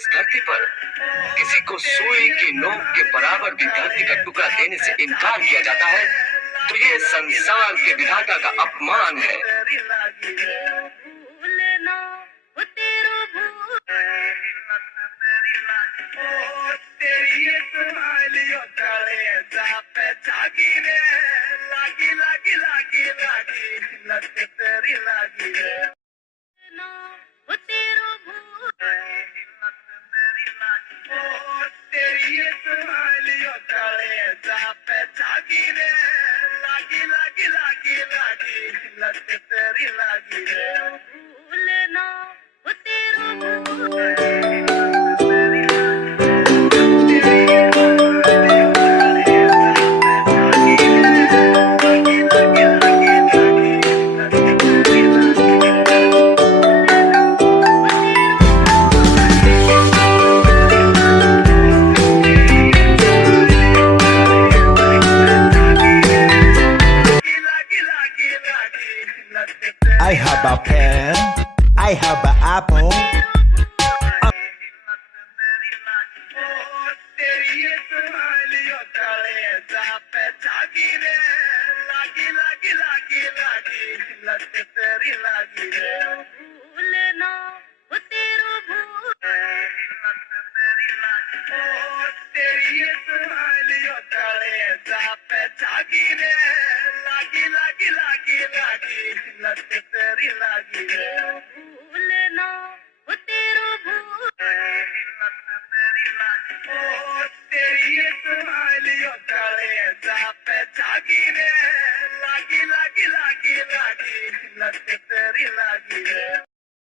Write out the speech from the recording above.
इस धरती पर किसी को सुई की नोक के बराबर भी धरती का टुकड़ा देने से इनकार किया जाता है तो ये संसार के विधाता का अपमान है। I have a pen, I have an apple.